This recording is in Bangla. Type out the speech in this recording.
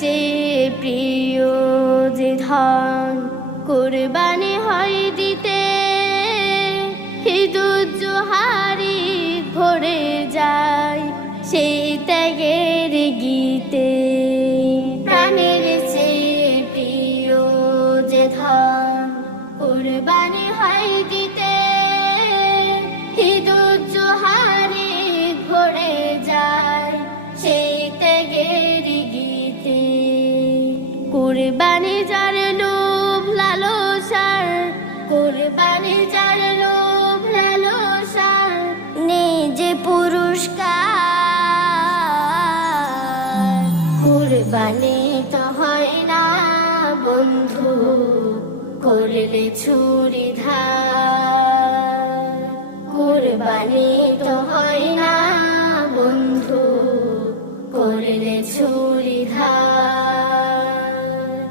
চেয়ে প্রিয় যে ধন কুরবানি হয় দিতে, হিদুজ্জোহারি ভরে যায় সেই ত্যাগের গীতে। প্রাণের চেয়ে প্রিয় যে ধন কুরবানি হয় দিতে, হিদুজ্জোহারি ভরে যায় সেই ত্যাগের গীতে। কুরবানি যার লোভ লালসার, কুরবানি যার লোভ লালসার, নিজে পুরস্কার। কুরবানি তো হয় না বন্ধু করলে ছুরি ধার, কুরবানি তো হয় না বন্ধু করলে ছুরি ধার।